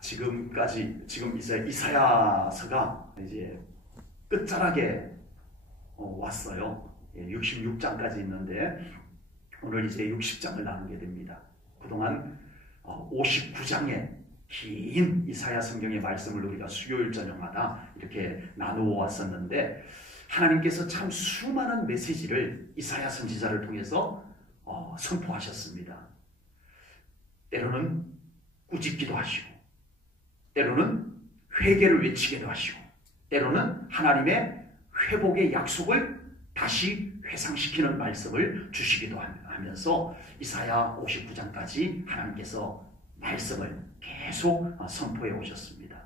지금 이사야서가 이제 끝자락에 왔어요. 66장까지 있는데 오늘 이제 60장을 나누게 됩니다. 그동안 59장의 긴 이사야 성경의 말씀을 우리가 수요일 저녁마다 이렇게 나누어 왔었는데, 하나님께서 참 수많은 메시지를 이사야 선지자를 통해서 선포하셨습니다. 때로는 꾸짖기도 하시고, 때로는 회개를 외치기도 하시고, 때로는 하나님의 회복의 약속을 다시 회상시키는 말씀을 주시기도 하면서 이사야 59장까지 하나님께서 말씀을 계속 선포해 오셨습니다.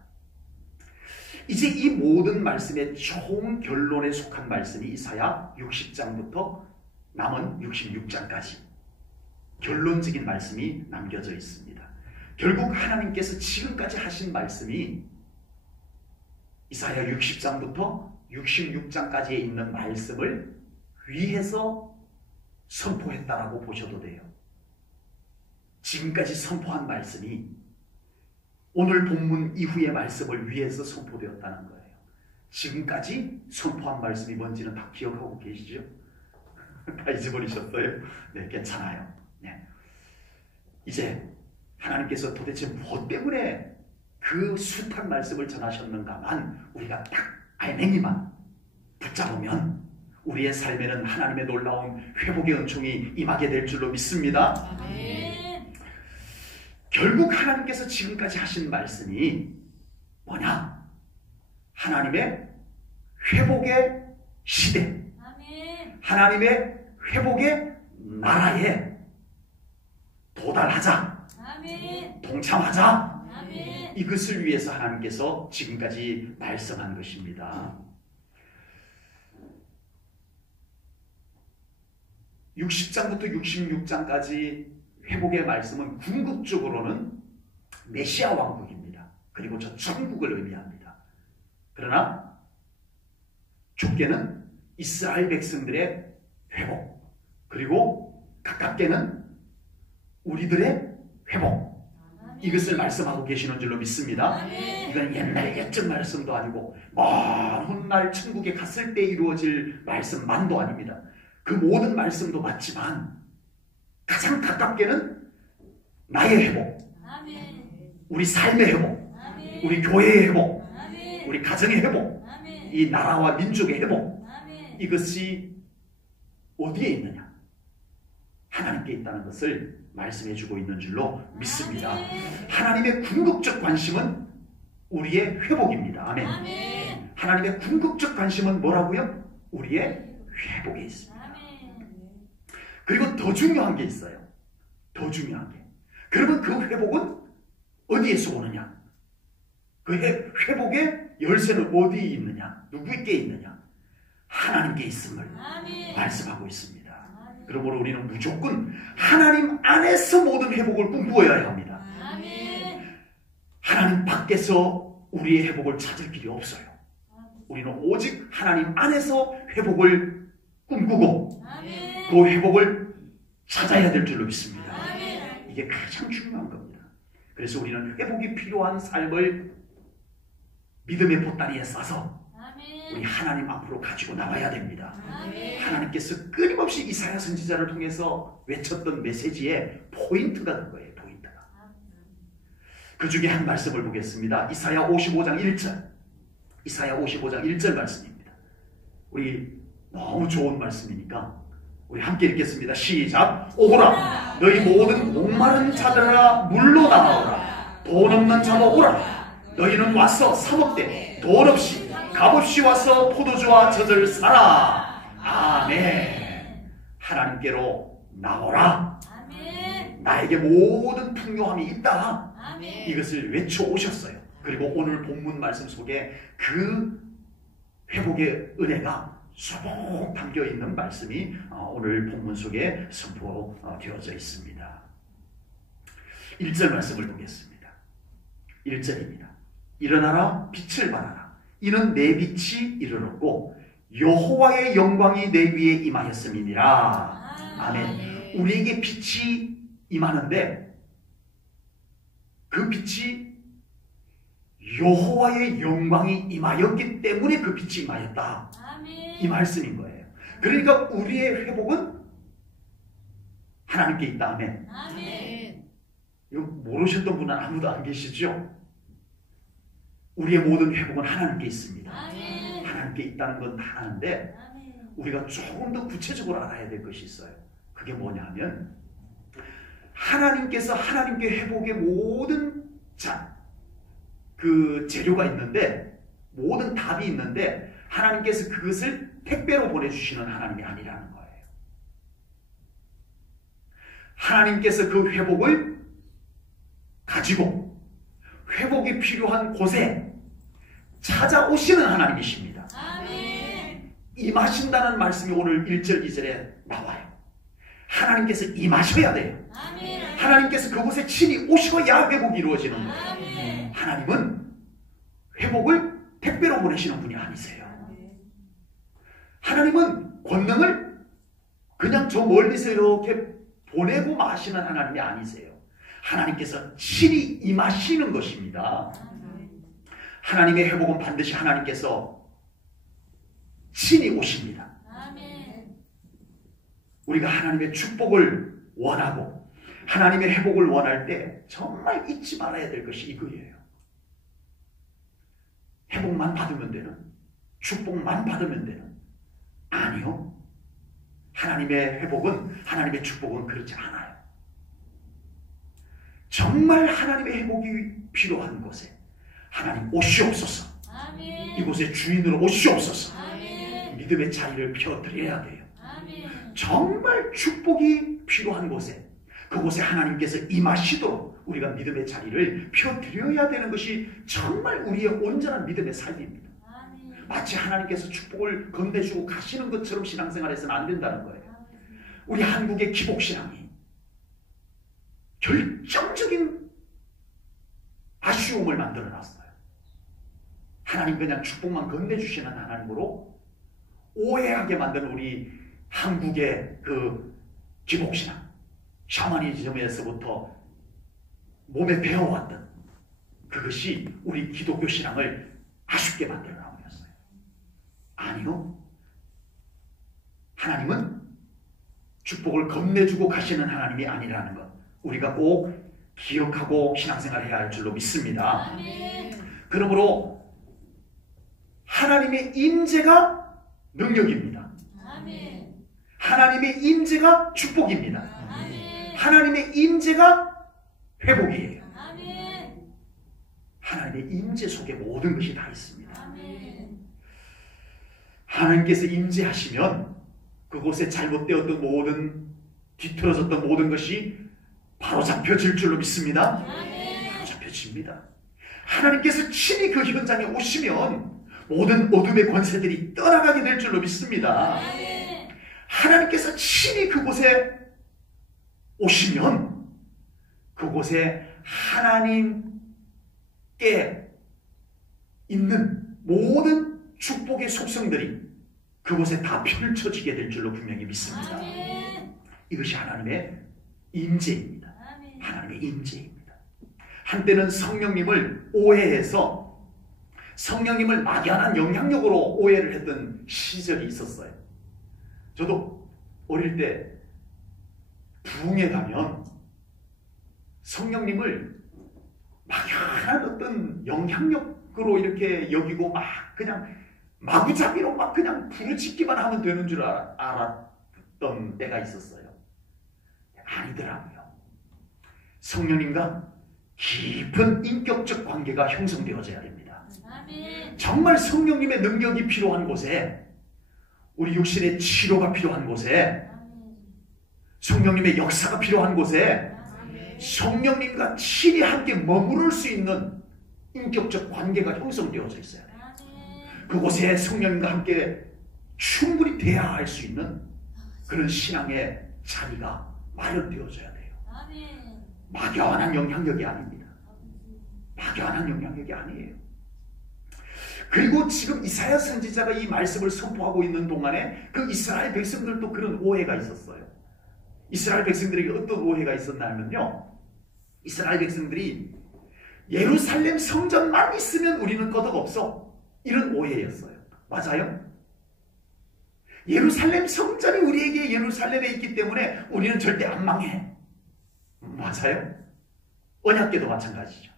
이제 이 모든 말씀의 총 결론에 속한 말씀이 이사야 60장부터 남은 66장까지 결론적인 말씀이 남겨져 있습니다. 결국 하나님께서 지금까지 하신 말씀이 이사야 60장부터 66장까지에 있는 말씀을 위해서 선포했다라고 보셔도 돼요. 지금까지 선포한 말씀이 오늘 본문 이후의 말씀을 위해서 선포되었다는 거예요. 지금까지 선포한 말씀이 뭔지는 다 기억하고 계시죠? 다 잊어버리셨어요? 네, 괜찮아요. 네. 이제 하나님께서 도대체 무엇 때문에 그 숱한 말씀을 전하셨는가만 우리가 딱 알맹이만 붙잡으면 우리의 삶에는 하나님의 놀라운 회복의 은총이 임하게 될 줄로 믿습니다. 아멘. 결국 하나님께서 지금까지 하신 말씀이 뭐냐? 하나님의 회복의 시대, 아멘. 하나님의 회복의 나라에 도달하자, 아멘. 동참하자, 아멘. 이것을 위해서 하나님께서 지금까지 말씀한 것입니다. 60장부터 66장까지 회복의 말씀은 궁극적으로는 메시아 왕국입니다. 그리고 저 천국을 의미합니다. 그러나 좁게는 이스라엘 백성들의 회복, 그리고 가깝게는 우리들의 회복, 이것을 말씀하고 계시는 줄로 믿습니다. 이건 옛날의 옛적 말씀도 아니고 먼 훗날 천국에 갔을 때 이루어질 말씀만도 아닙니다. 그 모든 말씀도 맞지만 가장 가깝게는 나의 회복, 아멘. 우리 삶의 회복, 아멘. 우리 교회의 회복, 아멘. 우리 가정의 회복, 아멘. 이 나라와 민족의 회복, 아멘. 이것이 어디에 있느냐? 하나님께 있다는 것을 말씀해주고 있는 줄로 믿습니다. 아멘. 하나님의 궁극적 관심은 우리의 회복입니다. 아멘. 아멘. 하나님의 궁극적 관심은 뭐라고요? 우리의 회복에 있습니다. 그리고 더 중요한 게 있어요. 더 중요한 게. 그러면 그 회복은 어디에서 오느냐? 그 회복의 열쇠는 어디에 있느냐? 누구에게 있느냐? 하나님께 있음을 아멘. 말씀하고 있습니다. 아멘. 그러므로 우리는 무조건 하나님 안에서 모든 회복을 꿈꾸어야 합니다. 아멘. 하나님 밖에서 우리의 회복을 찾을 길이 없어요. 우리는 오직 하나님 안에서 회복을 꿈꾸고 아멘. 그 회복을 찾아야 될 줄로 믿습니다. 아멘. 이게 가장 중요한 겁니다. 그래서 우리는 회복이 필요한 삶을 믿음의 보따리에 싸서 아멘. 우리 하나님 앞으로 가지고 나와야 됩니다. 아멘. 하나님께서 끊임없이 이사야 선지자를 통해서 외쳤던 메시지의 포인트가 된 거예요. 포인트가. 그 중에 한 말씀을 보겠습니다. 이사야 55장 1절. 이사야 55장 1절 말씀입니다. 우리 너무 좋은 말씀이니까 우리 함께 읽겠습니다. 시작. 오라 너희 모든 목마른 자들아 물로 나와오라. 돈 없는 자도 오라. 너희는 와서 사 먹되 돈 없이 값 없이 와서 포도주와 젖을 사라. 아멘. 하나님께로 나오라. 아멘. 나에게 모든 풍요함이 있다. 아멘. 이것을 외쳐오셨어요. 그리고 오늘 본문 말씀 속에 그 회복의 은혜가 수복 담겨있는 말씀이 오늘 본문 속에 선포되어져 있습니다. 1절 말씀을 보겠습니다. 1절입니다. 일어나라 빛을 발하라. 이는 내 빛이 이르렀고 여호와의 영광이 내 위에 임하였음이니라. 아멘. 우리에게 빛이 임하는데 그 빛이 여호와의 영광이 임하였기 때문에 그 빛이 임하였다. 이 말씀인 거예요. 그러니까 우리의 회복은 하나님께 있다. 아멘. 이거 모르셨던 분은 아무도 안 계시죠? 우리의 모든 회복은 하나님께 있습니다. 하나님께 있다는 건 다 아는데 우리가 조금 더 구체적으로 알아야 될 것이 있어요. 그게 뭐냐 하면 하나님께서 하나님께 회복의 모든 그 재료가 있는데 모든 답이 있는데 하나님께서 그것을 택배로 보내주시는 하나님이 아니라는 거예요. 하나님께서 그 회복을 가지고 회복이 필요한 곳에 찾아오시는 하나님이십니다. 임하신다는 말씀이 오늘 1절 2절에 나와요. 하나님께서 임하셔야 돼요. 하나님께서 그곳에 친히 오셔야 회복이 이루어지는 거예요. 하나님은 회복을 택배로 보내시는 분이 아니세요. 하나님은 권능을 그냥 저 멀리서 이렇게 보내고 마시는 하나님이 아니세요. 하나님께서 친히 임하시는 것입니다. 하나님의 회복은 반드시 하나님께서 친히 오십니다. 우리가 하나님의 축복을 원하고 하나님의 회복을 원할 때 정말 잊지 말아야 될 것이 이거예요. 회복만 받으면 되는, 축복만 받으면 되는. 아니요. 하나님의 회복은, 하나님의 축복은 그렇지 않아요. 정말 하나님의 회복이 필요한 곳에 하나님 오시옵소서. 이곳에 주인으로 오시옵소서. 믿음의 자리를 펴드려야 돼요. 정말 축복이 필요한 곳에 그곳에 하나님께서 임하시도록 우리가 믿음의 자리를 펴드려야 되는 것이 정말 우리의 온전한 믿음의 삶입니다. 마치 하나님께서 축복을 건네주고 가시는 것처럼 신앙생활에서는 안 된다는 거예요. 우리 한국의 기복신앙이 결정적인 아쉬움을 만들어놨어요. 하나님 그냥 축복만 건네주시는 하나님으로 오해하게 만드는 우리 한국의 그 기복신앙, 샤머니즘에서부터 몸에 배워왔던 그것이 우리 기독교 신앙을 아쉽게 만들어 나오셨어요. 아니요. 하나님은 축복을 건네주고 가시는 하나님이 아니라는 것 우리가 꼭 기억하고 신앙생활을 해야 할 줄로 믿습니다. 그러므로 하나님의 임재가 능력입니다. 하나님의 임재가 축복입니다. 하나님의 임재가 회복이에요. 하나님의 임재 속에 모든 것이 다 있습니다. 하나님께서 임재하시면 그곳에 잘못되었던 모든, 뒤틀어졌던 모든 것이 바로 잡혀질 줄로 믿습니다. 바로 잡혀집니다. 하나님께서 친히 그 현장에 오시면 모든 어둠의 권세들이 떠나가게 될 줄로 믿습니다. 하나님께서 친히 그곳에 오시면 그곳에 하나님께 있는 모든 축복의 속성들이 그곳에 다 펼쳐지게 될 줄로 분명히 믿습니다. 이것이 하나님의 임재입니다. 하나님의 임재입니다. 한때는 성령님을 오해해서 성령님을 막연한 영향력으로 오해를 했던 시절이 있었어요. 저도 어릴 때 부흥에 가면 성령님을 막연한 어떤 영향력으로 이렇게 여기고 막 그냥 마구잡이로 막 그냥 부르짖기만 하면 되는 줄 알았던 때가 있었어요. 아니더라고요. 성령님과 깊은 인격적 관계가 형성되어져야 됩니다. 정말 성령님의 능력이 필요한 곳에, 우리 육신의 치료가 필요한 곳에, 성령님의 역사가 필요한 곳에 성령님과 친히 함께 머무를 수 있는 인격적 관계가 형성되어져 있어요. 그곳에 성령님과 함께 충분히 대화할 수 있는 그런 신앙의 자리가 마련되어져야 돼요. 막연한 영향력이 아닙니다. 막연한 영향력이 아니에요. 그리고 지금 이사야 선지자가 이 말씀을 선포하고 있는 동안에 그 이스라엘 백성들도 그런 오해가 있었어요. 이스라엘 백성들에게 어떤 오해가 있었냐면요, 이스라엘 백성들이 예루살렘 성전만 있으면 우리는 끄덕 없어. 이런 오해였어요. 맞아요? 예루살렘 성전이 우리에게 예루살렘에 있기 때문에 우리는 절대 안 망해. 맞아요? 언약궤도 마찬가지죠.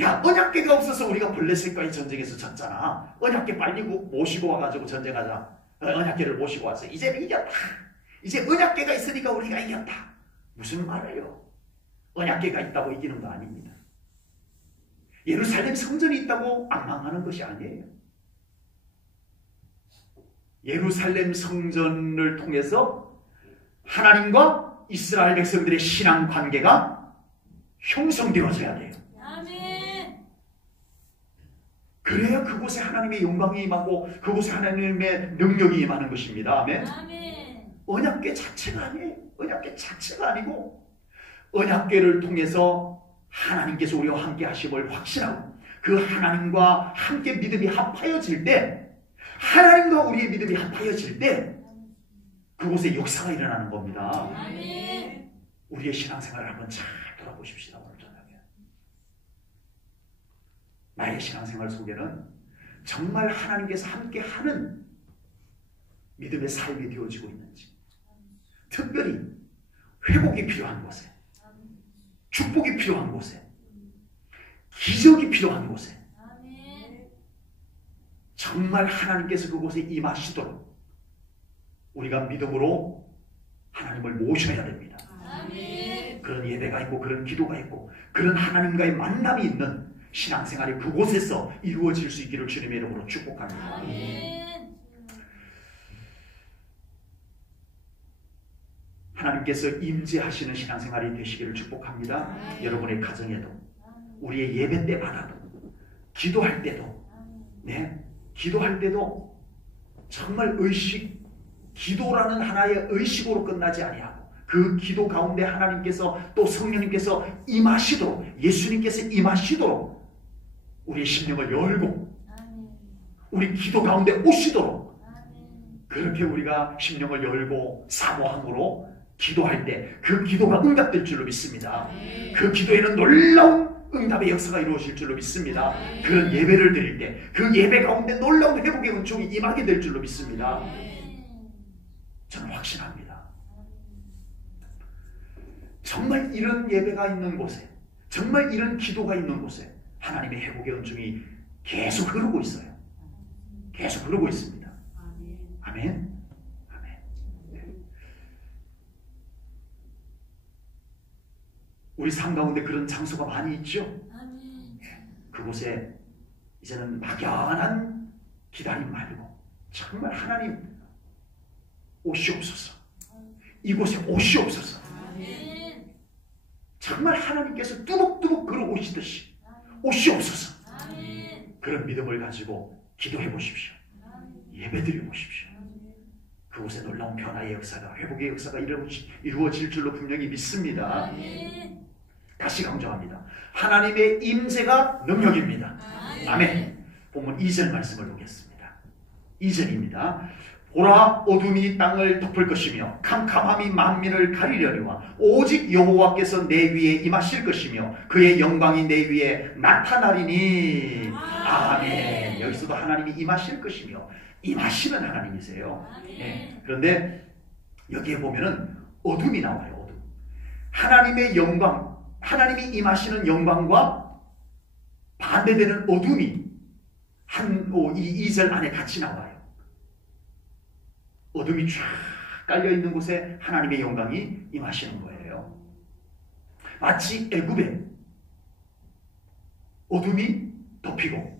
야, 언약궤가 없어서 우리가 블레셋과의 전쟁에서 졌잖아. 언약궤 빨리 모시고 와가지고 전쟁하자. 언약궤를 모시고 왔어. 이제 이겼다. 이제 언약궤가 있으니까 우리가 이겼다. 무슨 말이에요? 언약궤가 있다고 이기는 거 아닙니다. 예루살렘 성전이 있다고 안 망하는 것이 아니에요. 예루살렘 성전을 통해서 하나님과 이스라엘 백성들의 신앙 관계가 형성되어져야 돼요. 아멘. 그래야 그곳에 하나님의 영광이 임하고 그곳에 하나님의 능력이 임하는 것입니다. 아멘. 아멘. 언약궤 자체가 아니에요. 언약궤 자체가 아니고 언약궤를 통해서 하나님께서 우리와 함께 하심을 확신하고 그 하나님과 함께 믿음이 합하여질 때 하나님과 우리의 믿음이 합하여질 때 그곳에 역사가 일어나는 겁니다. 아멘. 우리의 신앙생활을 한번 잘 돌아보십시다. 오늘 저녁에 나의 신앙생활 속에는 정말 하나님께서 함께 하는 믿음의 삶이 되어지고 있는지, 특별히 회복이 필요한 곳에, 축복이 필요한 곳에, 기적이 필요한 곳에 정말 하나님께서 그곳에 임하시도록 우리가 믿음으로 하나님을 모셔야 됩니다. 아멘. 그런 예배가 있고 그런 기도가 있고 그런 하나님과의 만남이 있는 신앙생활이 그곳에서 이루어질 수 있기를 주님의 이름으로 축복합니다. 아멘. 하나님께서 임재하시는 신앙생활이 되시기를 축복합니다. 여러분의 가정에도 우리의 예배 때마다도 기도할 때도 기도할 때도 정말 의식, 기도라는 하나의 의식으로 끝나지 아니하고 그 기도 가운데 하나님께서 또 성령님께서 임하시도록, 예수님께서 임하시도록 우리의 심령을 열고 우리 기도 가운데 오시도록 그렇게 우리가 심령을 열고 사모함으로 기도할 때 그 기도가 응답될 줄로 믿습니다. 그 기도에는 놀라운 응답의 역사가 이루어질 줄로 믿습니다. 그런 예배를 드릴 때 그 예배 가운데 놀라운 회복의 은총이 임하게 될 줄로 믿습니다. 저는 확신합니다. 정말 이런 예배가 있는 곳에, 정말 이런 기도가 있는 곳에 하나님의 회복의 은총이 계속 흐르고 있어요. 계속 흐르고 있습니다. 아멘. 아멘. 네. 우리 삶 가운데 그런 장소가 많이 있죠. 그곳에 이제는 막연한 기다림 말고 정말 하나님 오시옵소서. 이곳에 오시옵소서. 정말 하나님께서 뚜벅뚜벅 걸어오시듯이 오시옵소서. 그런 믿음을 가지고 기도해 보십시오. 예배드려 보십시오. 그곳에 놀라운 변화의 역사가, 회복의 역사가 이루어질 줄로 분명히 믿습니다. 다시 강조합니다. 하나님의 임재가 능력입니다. 아멘. 본문 2절 말씀을 보겠습니다. 2절입니다. 보라, 어둠이 땅을 덮을 것이며 캄캄함이 만민을 가리려니와 오직 여호와께서 내 위에 임하실 것이며 그의 영광이 내 위에 나타나리니. 아멘. 여기서도 하나님이 임하실 것이며 임하시는 하나님이세요. 네. 그런데 여기에 보면은 어둠이 나와요. 어둠. 하나님의 영광, 하나님이 임하시는 영광과 반대되는 어둠이 이 2절 안에 같이 나와요. 어둠이 쫙 깔려있는 곳에 하나님의 영광이 임하시는 거예요. 마치 애굽에 어둠이 덮이고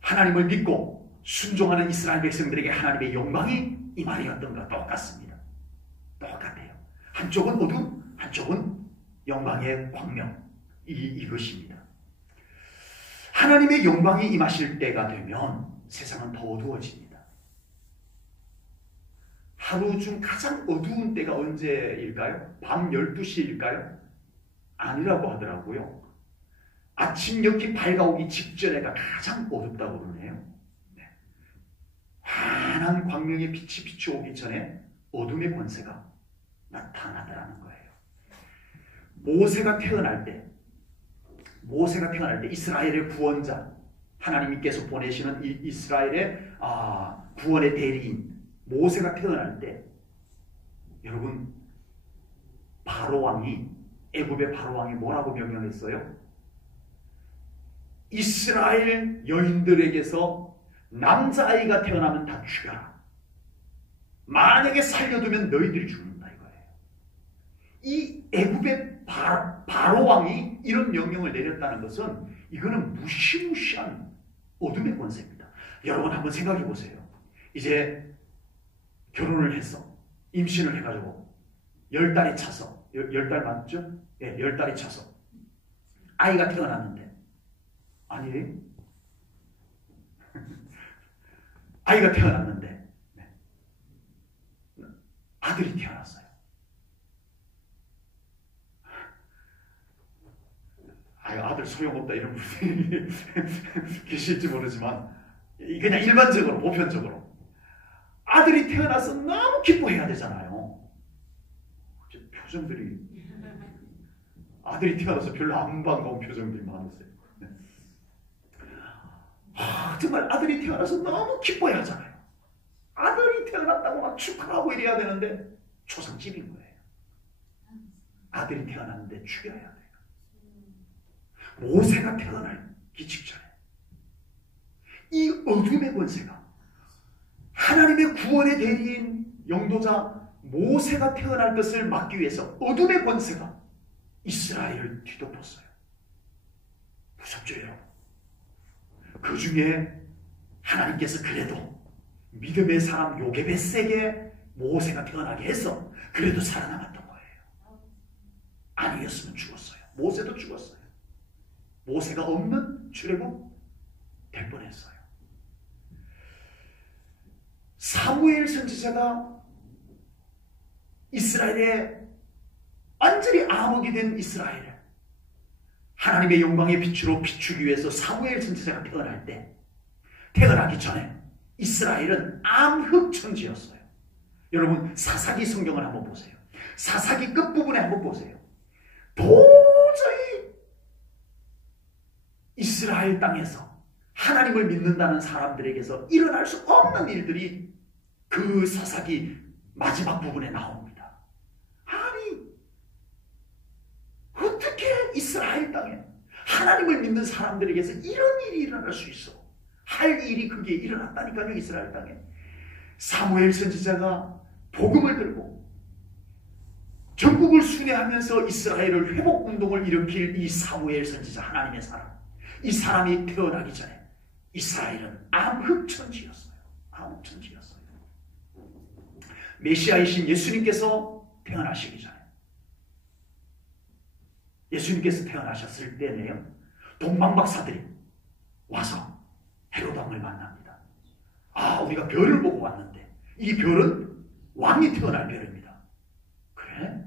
하나님을 믿고 순종하는 이스라엘 백성들에게 하나님의 영광이 임하였던 것 똑같습니다. 똑같아요. 한쪽은 어둠, 한쪽은 영광의 광명. 이것입니다. 하나님의 영광이 임하실 때가 되면 세상은 더 어두워집니다. 하루 중 가장 어두운 때가 언제일까요? 밤 12시일까요? 아니라고 하더라고요. 아침 역히 밝아오기 직전에가 가장 어둡다고 그러네요. 네. 환한 광명의 빛이 비추오기 전에 어둠의 권세가 나타나더라는 거예요. 모세가 태어날 때 모세가 태어날 때 이스라엘의 구원자, 하나님께서 보내시는 이스라엘의 구원의 대리인 모세가 태어날 때, 여러분, 바로왕이, 애굽의 바로왕이 뭐라고 명령했어요? 이스라엘 여인들에게서 남자아이가 태어나면 다 죽여라. 만약에 살려두면 너희들이 죽는다 이거예요. 이 애굽의 바로왕이 이런 명령을 내렸다는 것은 이거는 무시무시한 어둠의 권세입니다. 여러분 한번 생각해 보세요. 이제 결혼을 했어. 임신을 해가지고 10달이 차서, 10달 맞죠? 예, 10달이 차서 아이가 태어났는데, 아니에요? 아이가 태어났는데 아들이 태어났어요. 아들 소용없다 이런 분이 계실지 모르지만, 그냥 일반적으로 보편적으로 아들이 태어나서 너무 기뻐해야 되잖아요. 표정들이, 아들이 태어나서 별로 안 반가운 표정들이 많으세요. 네. 정말 아들이 태어나서 너무 기뻐해야 하잖아요. 아들이 태어났다고 막 축하하고 이래야 되는데 초상집인 거예요. 아들이 태어났는데 죽여야 돼요. 모세가 태어나기 직전에 이 어둠의 권세가, 하나님의 구원의 대리인 영도자 모세가 태어날 것을 막기 위해서 어둠의 권세가 이스라엘을 뒤덮었어요. 무섭죠 여러분? 그 중에 하나님께서 그래도 믿음의 사람 요게벳에게 모세가 태어나게 해서 그래도 살아남았던 거예요. 아니었으면 죽었어요. 모세도 죽었어요. 모세가 없는 출애굽 될 뻔했어요. 사무엘 선지자가 이스라엘에 완전히 암흑이 된 이스라엘을 하나님의 영광의 빛으로 비추기 위해서 사무엘 선지자가 태어날 때, 태어나기 전에 이스라엘은 암흑천지였어요. 여러분 사사기 성경을 한번 보세요. 사사기 끝부분에 한번 보세요. 도저히 이스라엘 땅에서 하나님을 믿는다는 사람들에게서 일어날 수 없는 일들이 그 사사기 마지막 부분에 나옵니다. 아니, 어떻게 이스라엘 땅에 하나님을 믿는 사람들에게서 이런 일이 일어날 수 있어? 할 일이 그게 일어났다니까요. 이스라엘 땅에 사무엘 선지자가 복음을 들고 전국을 순회하면서 이스라엘을 회복운동을 일으킬 이 사무엘 선지자, 하나님의 사람, 이 사람이 태어나기 전에 이스라엘은 암흑천지였어요. 암흑천지였어요. 메시아이신 예수님께서 태어나시기 전에, 예수님께서 태어나셨을 때네요, 동방박사들이 와서 헤롯 왕을 만납니다. 우리가 별을 보고 왔는데 이 별은 왕이 태어날 별입니다. 그래?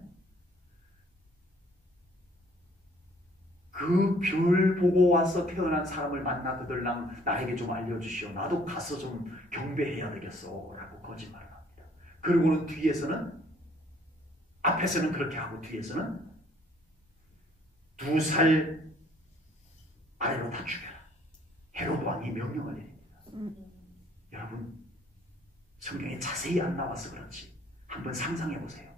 그 별 보고 와서 태어난 사람을 만나 그들랑 나에게 좀 알려주시오. 나도 가서 좀 경배해야 되겠어 라고 거짓말을 합니다. 그리고는 뒤에서는, 앞에서는 그렇게 하고 뒤에서는 2살 아래로 다 죽여라. 헤롯 왕이 명령을 내립니다. 여러분 성경에 자세히 안 나와서 그렇지 한번 상상해 보세요.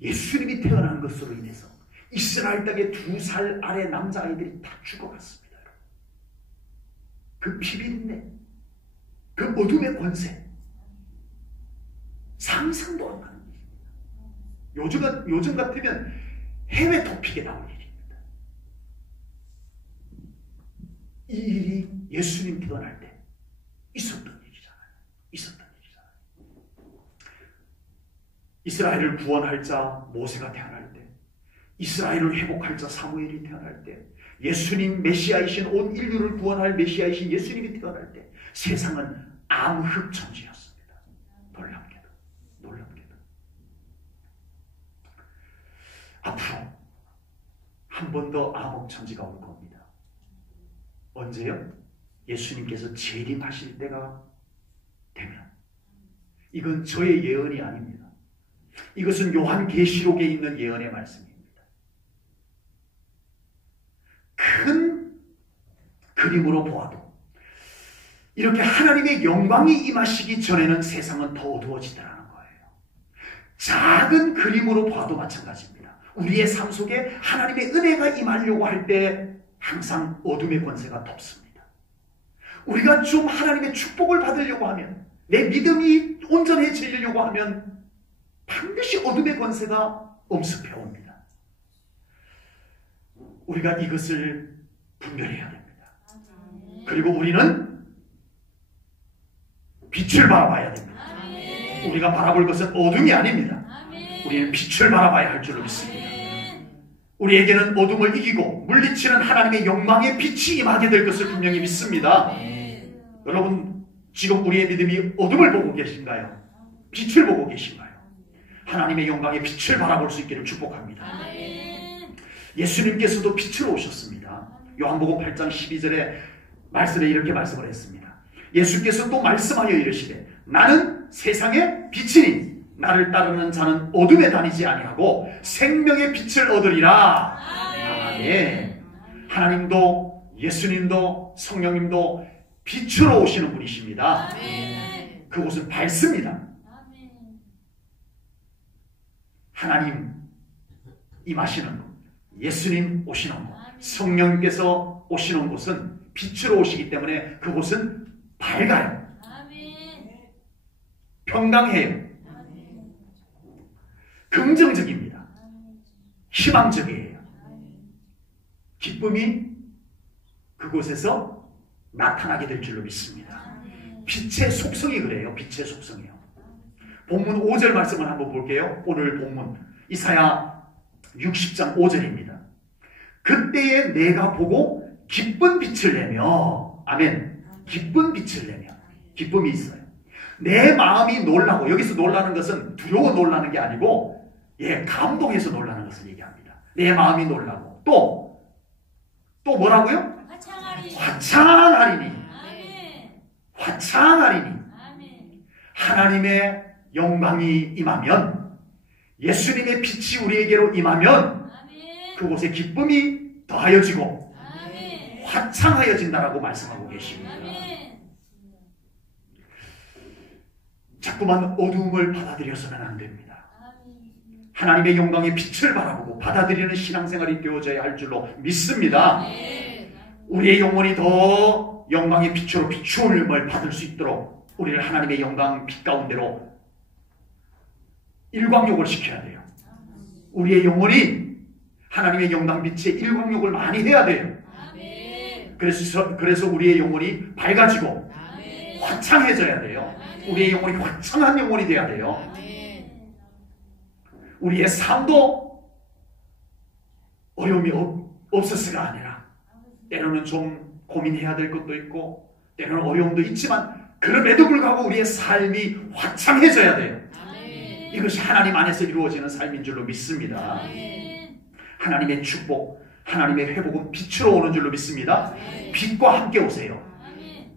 예수님이 태어난 것으로 인해서 이스라엘 땅에 2살 아래 남자아이들이 다 죽어갔습니다. 그 비비린내, 그 어둠의 권세, 상상도 안 가는 일입니다. 요즘 같으면 해외 토픽에 나올 일입니다. 이 일이 예수님 태어날 때 있었던 일이잖아요. 있었던 일이잖아요. 이스라엘을 구원할 자 모세가 태어날 때, 이스라엘을 회복할 자 사무엘이 태어날 때, 예수님 메시아이신 온 인류를 구원할 메시아이신 예수님이 태어날 때 세상은 암흑천지였습니다. 놀랍게도, 놀랍게도. 앞으로 한 번 더 암흑천지가 올 겁니다. 언제요? 예수님께서 재림하실 때가 되면. 이건 저의 예언이 아닙니다. 이것은 요한계시록에 있는 예언의 말씀입니다. 그림으로 보아도 이렇게 하나님의 영광이 임하시기 전에는 세상은 더 어두워지더라는 거예요. 작은 그림으로 봐도 마찬가지입니다. 우리의 삶 속에 하나님의 은혜가 임하려고 할 때 항상 어둠의 권세가 덮습니다. 우리가 좀 하나님의 축복을 받으려고 하면, 내 믿음이 온전해지려고 하면 반드시 어둠의 권세가 엄습해 옵니다. 우리가 이것을 분별해야 됩니다. 그리고 우리는 빛을 바라봐야 됩니다. 우리가 바라볼 것은 어둠이 아닙니다. 우리는 빛을 바라봐야 할 줄로 믿습니다. 우리에게는 어둠을 이기고 물리치는 하나님의 영광의 빛이 임하게 될 것을 분명히 믿습니다. 여러분, 지금 우리의 믿음이 어둠을 보고 계신가요? 빛을 보고 계신가요? 하나님의 영광의 빛을 바라볼 수 있기를 축복합니다. 예수님께서도 빛으로 오셨습니다. 요한복음 8장 12절에 말씀에 이렇게 말씀을 했습니다. 예수께서 또 말씀하여 이르시되 나는 세상의 빛이니 나를 따르는 자는 어둠에 다니지 아니하고 생명의 빛을 얻으리라. 아멘. 하나님도 예수님도 성령님도 빛으로 오시는 분이십니다. 그곳은 밝습니다. 하나님 임하시는 곳, 예수님 오시는 곳, 성령님께서 오시는 곳은 빛으로 오시기 때문에 그곳은 밝아요. 평강해요. 긍정적입니다. 희망적이에요. 기쁨이 그곳에서 나타나게 될 줄로 믿습니다. 빛의 속성이 그래요. 빛의 속성이요. 본문 5절 말씀을 한번 볼게요. 오늘 본문 이사야 60장 5절입니다. 그때에 내가 보고 기쁜 빛을 내며, 아멘, 기쁜 빛을 내며, 기쁨이 있어요. 내 마음이 놀라고, 여기서 놀라는 것은 두려워 놀라는 게 아니고 감동해서 놀라는 것을 얘기합니다. 내 마음이 놀라고 또 뭐라고요? 화창하리니. 화창하리니. 하나님의 영광이 임하면, 예수님의 빛이 우리에게로 임하면 그곳에 기쁨이 더하여지고 화창하여진다라고 말씀하고 계십니다. 자꾸만 어두움을 받아들여서는 안 됩니다. 하나님의 영광의 빛을 바라보고 받아들이는 신앙생활이 되어져야 할 줄로 믿습니다. 우리의 영혼이 더 영광의 빛으로 비추음을 받을 수 있도록 우리를 하나님의 영광 빛 가운데로 일광욕을 시켜야 돼요. 우리의 영혼이 하나님의 영광 빛에 일광욕을 많이 해야 돼요. 그래서 우리의 영혼이 밝아지고 화창해져야 돼요. 우리의 영혼이 화창한 영혼이 돼야 돼요. 우리의 삶도 어려움이 없었으가 아니라 때로는 좀 고민해야 될 것도 있고 때로는 어려움도 있지만 그럼에도 불구하고 우리의 삶이 화창해져야 돼요. 이것이 하나님 안에서 이루어지는 삶인 줄로 믿습니다. 하나님의 축복, 하나님의 회복은 빛으로 오는 줄로 믿습니다. 빛과 함께 오세요.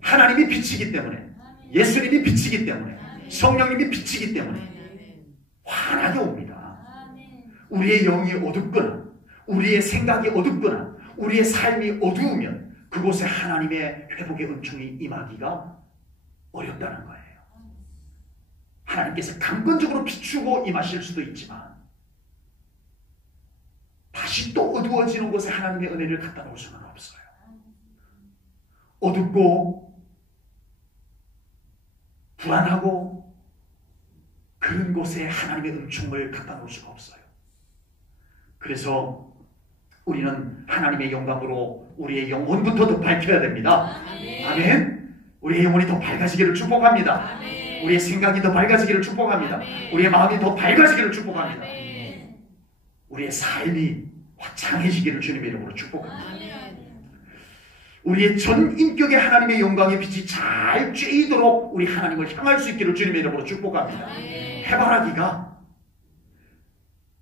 하나님이 빛이기 때문에, 예수님이 빛이기 때문에, 성령님이 빛이기 때문에 환하게 옵니다. 우리의 영이 어둡거나 우리의 생각이 어둡거나 우리의 삶이 어두우면 그곳에 하나님의 회복의 은총이 임하기가 어렵다는 거예요. 하나님께서 강권적으로 비추고 임하실 수도 있지만 다시 또 어두워지는 곳에 하나님의 은혜를 갖다 놓을 수는 없어요. 어둡고 불안하고 그런 곳에 하나님의 은총을 갖다 놓을 수가 없어요. 그래서 우리는 하나님의 영광으로 우리의 영혼부터 더 밝혀야 됩니다. 아멘. 우리의 영혼이 더 밝아지기를 축복합니다. 우리의 생각이 더 밝아지기를 축복합니다. 우리의 마음이 더 밝아지기를 축복합니다. 우리의 삶이 화창해지기를 주님의 이름으로 축복합니다. 우리의 전 인격에 하나님의 영광의 빛이 잘 쬐이도록 우리 하나님을 향할 수 있기를 주님의 이름으로 축복합니다. 해바라기가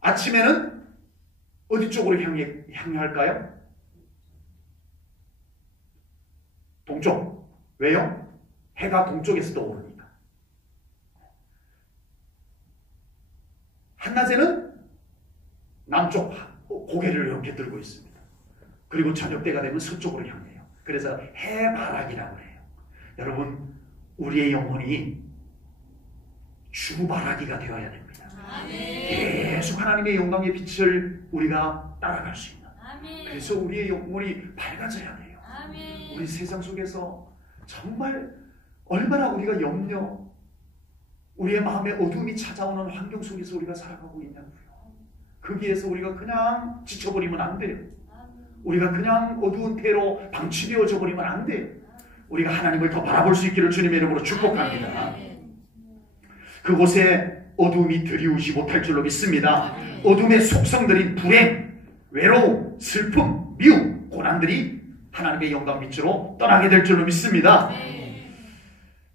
아침에는 어디 쪽으로 향할까요? 동쪽. 왜요? 해가 동쪽에서 떠오르니까. 한낮에는 남쪽 고개를 이렇게 들고 있습니다. 그리고 저녁 때가 되면 서쪽으로 향해요. 그래서 해바라기라고 해요. 여러분, 우리의 영혼이 주바라기가 되어야 됩니다. 계속 하나님의 영광의 빛을 우리가 따라갈 수 있는. 그래서 우리의 영혼이 밝아져야 돼요. 우리 세상 속에서 정말 얼마나 우리가 염려, 우리의 마음에 어둠이 찾아오는 환경 속에서 우리가 살아가고 있냐고요. 거기에서 우리가 그냥 지쳐버리면 안 돼요. 우리가 그냥 어두운 태로 방치되어져 버리면 안 돼요. 우리가 하나님을 더 바라볼 수 있기를 주님의 이름으로 축복합니다. 그곳에 어둠이 들이우지 못할 줄로 믿습니다. 어둠의 속성들인 불행, 외로움, 슬픔, 미움, 고난들이 하나님의 영광 밑으로 떠나게 될 줄로 믿습니다.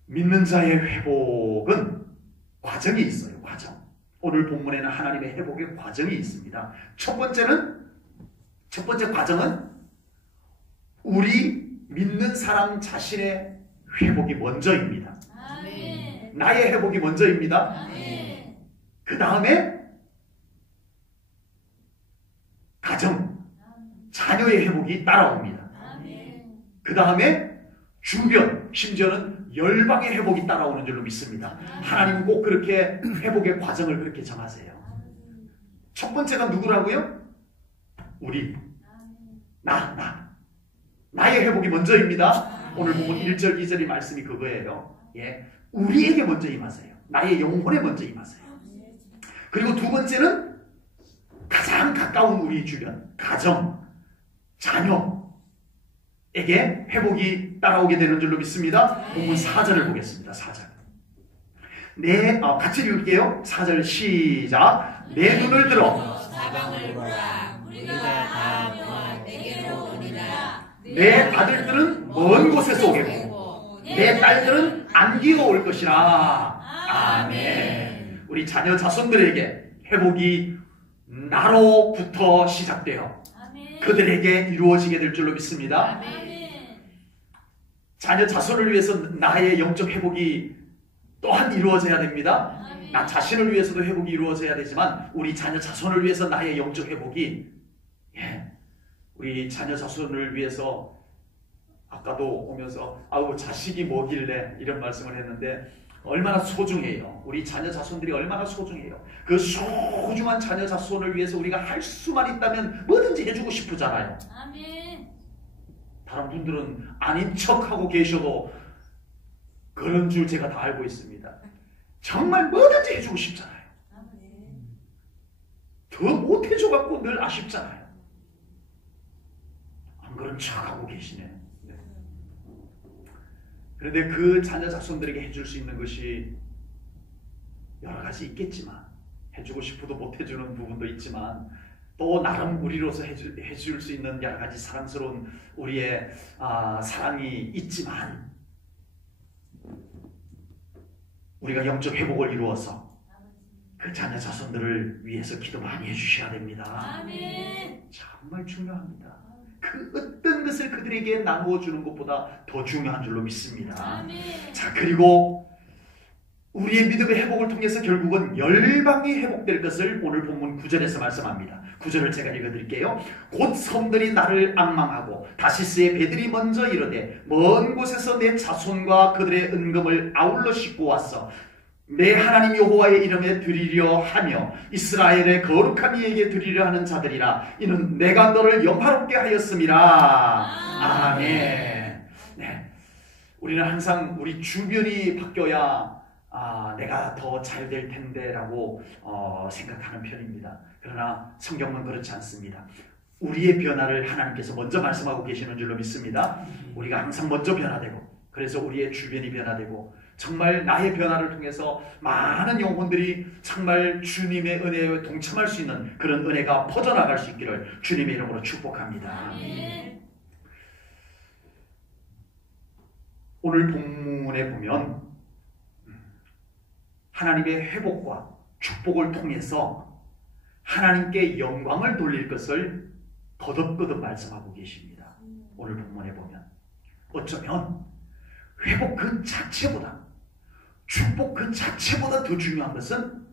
믿는 자의 회복은 과정이 있어요. 과정. 오늘 본문에는 하나님의 회복의 과정이 있습니다. 첫 번째 과정은 우리 믿는 사람 자신의 회복이 먼저입니다. 나의 회복이 먼저입니다. 그 다음에 가정, 자녀의 회복이 따라옵니다. 그 다음에 주변, 심지어는 열방의 회복이 따라오는 줄로 믿습니다. 하나님은 꼭 그렇게 회복의 과정을 그렇게 정하세요. 첫 번째가 누구라고요? 우리, 나의 회복이 먼저입니다. 오늘 보면 1절, 2절의 말씀이 그거예요. 예, 우리에게 먼저 임하세요. 나의 영혼에 먼저 임하세요. 그리고 두 번째는 가장 가까운 우리 주변, 가정, 자녀에게 회복이 따라오게 되는 줄로 믿습니다. 본문 4절을 보겠습니다. 4절. 같이 읽을게요. 4절 시작. 내 눈을 들어 사방을 보라. 우리가 다 모아 내게로 오리라. 내 아들들은 먼 곳에서 오겠고 내 딸들은 안기어 올 것이라. 아멘. 우리 자녀 자손들에게 회복이 나로부터 시작돼요. 그들에게 이루어지게 될 줄로 믿습니다. 자녀 자손을 위해서 나의 영적 회복이 또한 이루어져야 됩니다. 나 자신을 위해서도 회복이 이루어져야 되지만 우리 자녀 자손을 위해서 나의 영적 회복이, 우리 자녀 자손을 위해서 아까도 오면서 아우 자식이 뭐길래 이런 말씀을 했는데 얼마나 소중해요. 우리 자녀 자손들이 얼마나 소중해요. 그 소중한 자녀 자손을 위해서 우리가 할 수만 있다면 뭐든지 해주고 싶으잖아요. 다른 분들은 아닌 척하고 계셔도 그런 줄 제가 다 알고 있습니다. 정말 뭐든지 해주고 싶잖아요. 더 못해줘갖고 늘 아쉽잖아요. 안 그런 척하고 계시네. 그런데 그 자녀 자손들에게 해줄 수 있는 것이 여러 가지 있겠지만, 해주고 싶어도 못 해주는 부분도 있지만, 또 나름 우리로서 해줄 수 있는 여러 가지 사랑스러운 우리의 사랑이 있지만, 우리가 영적 회복을 이루어서 그 자녀 자손들을 위해서 기도 많이 해주셔야 됩니다. 정말 중요합니다. 그 어떤 것을 그들에게 나누어 주는 것보다 더 중요한 줄로 믿습니다. 자, 그리고 우리의 믿음의 회복을 통해서 결국은 열방이 회복될 것을 오늘 본문 9절에서 말씀합니다. 9절을 제가 읽어드릴게요. 곧 섬들이 나를 앙망하고 다시스의 배들이 먼저 이르되 먼 곳에서 내 자손과 그들의 은금을 아울러 싣고 왔어 내 하나님 여호와의 이름에 드리려 하며 이스라엘의 거룩한 이에게 드리려 하는 자들이라. 이는 내가 너를 영화롭게 하였음이라. 아멘. 네. 우리는 항상 우리 주변이 바뀌어야 내가 더 잘 될 텐데 라고 생각하는 편입니다. 그러나 성경은 그렇지 않습니다. 우리의 변화를 하나님께서 먼저 말씀하고 계시는 줄로 믿습니다. 우리가 항상 먼저 변화되고, 그래서 우리의 주변이 변화되고, 정말 나의 변화를 통해서 많은 영혼들이 정말 주님의 은혜에 동참할 수 있는 그런 은혜가 퍼져나갈 수 있기를 주님의 이름으로 축복합니다. 오늘 본문에 보면 하나님의 회복과 축복을 통해서 하나님께 영광을 돌릴 것을 거듭거듭 말씀하고 계십니다. 오늘 본문에 보면 어쩌면 회복 그 자체보다, 축복 그 자체보다 더 중요한 것은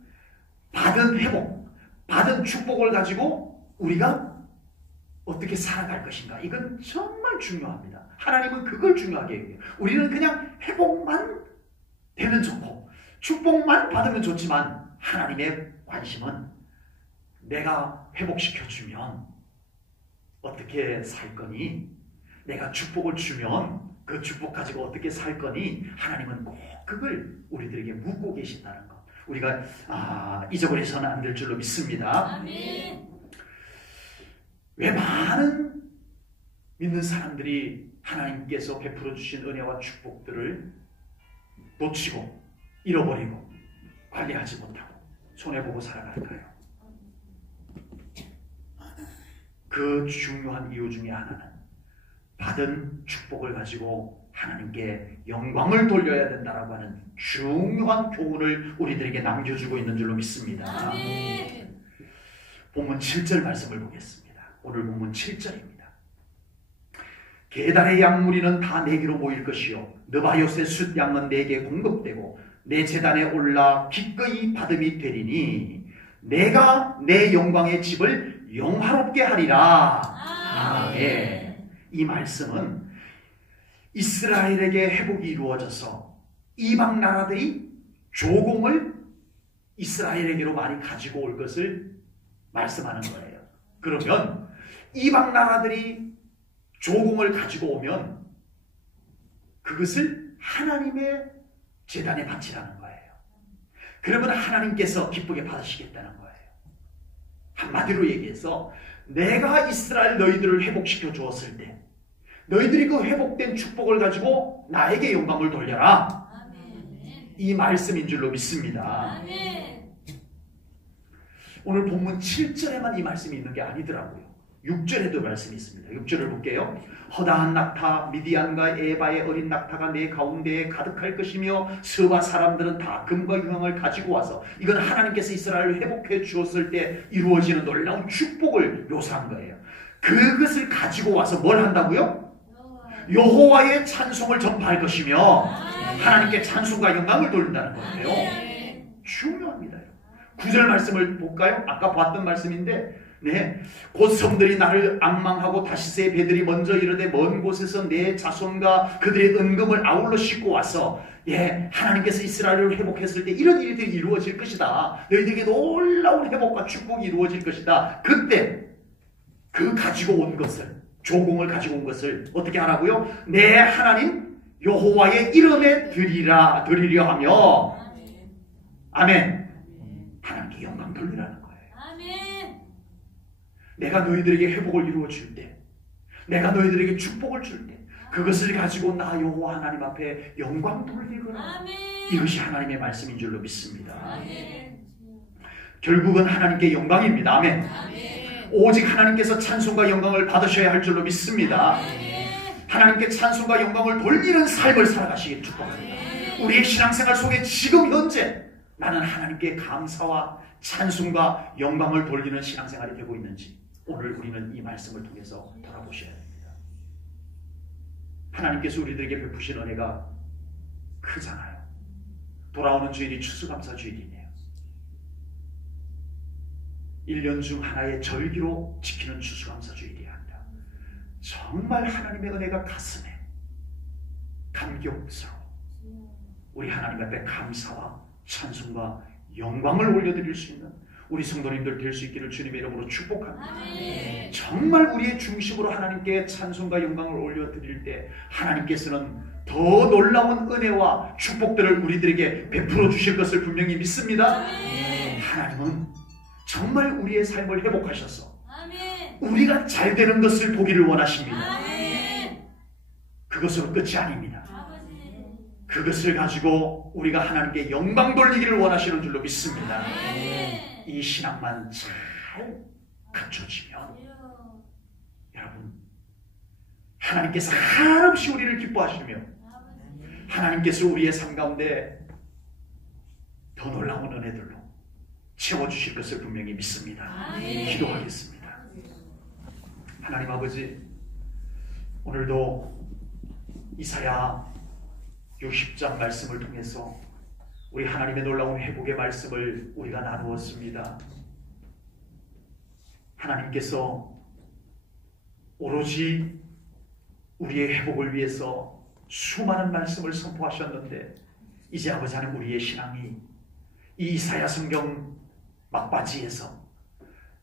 받은 회복, 받은 축복을 가지고 우리가 어떻게 살아갈 것인가, 이건 정말 정말 중요합니다. 하나님은 그걸 중요하게 해요. 우리는 그냥 회복만 되면 좋고 축복만 받으면 좋지만 하나님의 관심은 내가 회복시켜주면 어떻게 살 거니? 내가 축복을 주면 그 축복 가지고 어떻게 살 거니? 하나님은 꼭 그걸 우리들에게 묻고 계신다는 것. 우리가 잊어버려서는 안 될 줄로 믿습니다. 아멘. 왜 많은 믿는 사람들이 하나님께서 베풀어 주신 은혜와 축복들을 놓치고 잃어버리고 관리하지 못하고 손해보고 살아갈까요? 그 중요한 이유 중에 하나는 받은 축복을 가지고 하나님께 영광을 돌려야 된다라고 하는 중요한 교훈을 우리들에게 남겨주고 있는 줄로 믿습니다. 아멘. 본문 7절 말씀을 보겠습니다. 오늘 본문 7절입니다. 계달의 양무리는 다 내게로 모일 것이요 느바요스의 숫양은 내게 공급되고 내 제단에 올라 기꺼이 받음이 되리니 내가 내 영광의 집을 영화롭게 하리라. 아멘. 이 말씀은 이스라엘에게 회복이 이루어져서 이방 나라들이 조공을 이스라엘에게로 많이 가지고 올 것을 말씀하는 거예요. 그러면 이방 나라들이 조공을 가지고 오면 그것을 하나님의 제단에 바치라는 거예요. 그러면 하나님께서 기쁘게 받으시겠다는 거예요. 한마디로 얘기해서 내가 이스라엘 너희들을 회복시켜 주었을 때 너희들이 그 회복된 축복을 가지고 나에게 영광을 돌려라. 아멘. 이 말씀인 줄로 믿습니다. 아멘. 오늘 본문 7절에만 이 말씀이 있는 게 아니더라고요. 6절에도 말씀이 있습니다. 6절을 볼게요. 허다한 낙타 미디안과 에바의 어린 낙타가 내 가운데에 가득할 것이며 스바 사람들은 다 금과 유황을 가지고 와서 이건 하나님께서 이스라엘을 회복해 주었을 때 이루어지는 놀라운 축복을 묘사한 거예요. 그것을 가지고 와서 뭘 한다고요? 여호와의 찬송을 전파할 것이며 하나님께 찬송과 영광을 돌린다는 거예요. 중요합니다. 9절 말씀을 볼까요? 아까 봤던 말씀인데 곧 성들이 나를 앙망하고 다시스의 배들이 먼저 이르되 먼 곳에서 내 자손과 그들의 은금을 아울러 싣고 와서 하나님께서 이스라엘을 회복했을 때 이런 일들이 이루어질 것이다. 너희들에게 놀라운 회복과 축복이 이루어질 것이다. 그때 그 가지고 온 것을 조공을 가지고 온 것을 어떻게 하라고요? 내 하나님 여호와의 이름에 드리려 하며 아멘. 하나님께 영광 돌리라는 거예요. 아멘. 내가 너희들에게 회복을 이루어 줄 때, 내가 너희들에게 축복을 줄 때, 그것을 가지고 나 여호와 하나님 앞에 영광 돌리거라. 아멘. 이것이 하나님의 말씀인 줄로 믿습니다. 아멘. 결국은 하나님께 영광입니다. 아멘. 아멘. 오직 하나님께서 찬송과 영광을 받으셔야 할 줄로 믿습니다. 아멘. 하나님께 찬송과 영광을 돌리는 삶을 살아가시길 축복합니다. 우리의 신앙생활 속에 지금 현재 나는 하나님께 감사와 찬송과 영광을 돌리는 신앙생활이 되고 있는지 오늘 우리는 이 말씀을 통해서 돌아보셔야 됩니다. 하나님께서 우리들에게 베푸신 은혜가 크잖아요. 돌아오는 주일이 추수감사 주일이네요. 1년 중 하나의 절기로 지키는 추수감사 주일이야 한다. 정말 하나님의 은혜가 가슴에 감격스러워 우리 하나님 앞에 감사와 찬송과 영광을 올려드릴 수 있는 우리 성도님들 될 수 있기를 주님의 이름으로 축복합니다. 아멘. 정말 우리의 중심으로 하나님께 찬송과 영광을 올려드릴 때 하나님께서는 더 놀라운 은혜와 축복들을 우리들에게 베풀어 주실 것을 분명히 믿습니다. 아멘. 하나님은 정말 우리의 삶을 회복하셔서 아멘. 우리가 잘 되는 것을 보기를 원하십니다. 아멘. 그것으로 끝이 아닙니다. 아버지. 그것을 가지고 우리가 하나님께 영광 돌리기를 원하시는 줄로 믿습니다. 아멘. 이 신앙만 잘 갖춰지면 여러분 하나님께서 한없이 우리를 기뻐하시며 하나님께서 우리의 삶 가운데 더 놀라운 은혜들로 채워주실 것을 분명히 믿습니다. 아멘. 기도하겠습니다. 하나님 아버지, 오늘도 이사야 60장 말씀을 통해서 우리 하나님의 놀라운 회복의 말씀을 우리가 나누었습니다. 하나님께서 오로지 우리의 회복을 위해서 수많은 말씀을 선포하셨는데 이제 아버지 하나님 우리의 신앙이 이 이사야 성경 막바지에서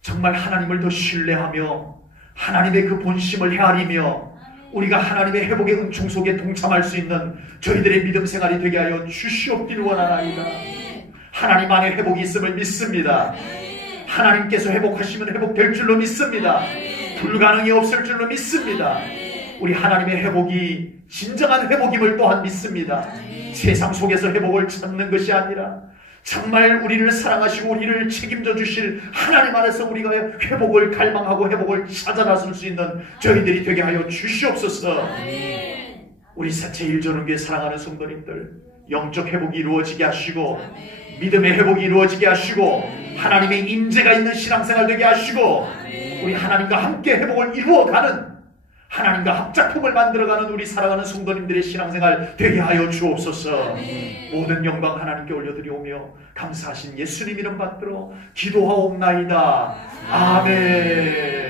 정말 하나님을 더 신뢰하며 하나님의 그 본심을 헤아리며 우리가 하나님의 회복의 은총 속에 동참할 수 있는 저희들의 믿음 생활이 되게 하여 주시옵기를 원하나이다. 하나님 안에 회복이 있음을 믿습니다. 하나님께서 회복하시면 회복될 줄로 믿습니다. 불가능이 없을 줄로 믿습니다. 우리 하나님의 회복이 진정한 회복임을 또한 믿습니다. 세상 속에서 회복을 찾는 것이 아니라 정말 우리를 사랑하시고 우리를 책임져 주실 하나님 안에서 우리가 회복을 갈망하고 회복을 찾아 나설 수 있는 저희들이 되게 하여 주시옵소서. 우리 제1조는교회 사랑하는 성도님들 영적 회복이 이루어지게 하시고 믿음의 회복이 이루어지게 하시고 하나님의 임재가 있는 신앙생활 되게 하시고 우리 하나님과 함께 회복을 이루어가는 하나님과 합작품을 만들어가는 우리 사랑하는 성도님들의 신앙생활 되게 하여 주옵소서. 모든 영광 하나님께 올려드리오며 감사하신 예수님 이름 받들어 기도하옵나이다. 아멘.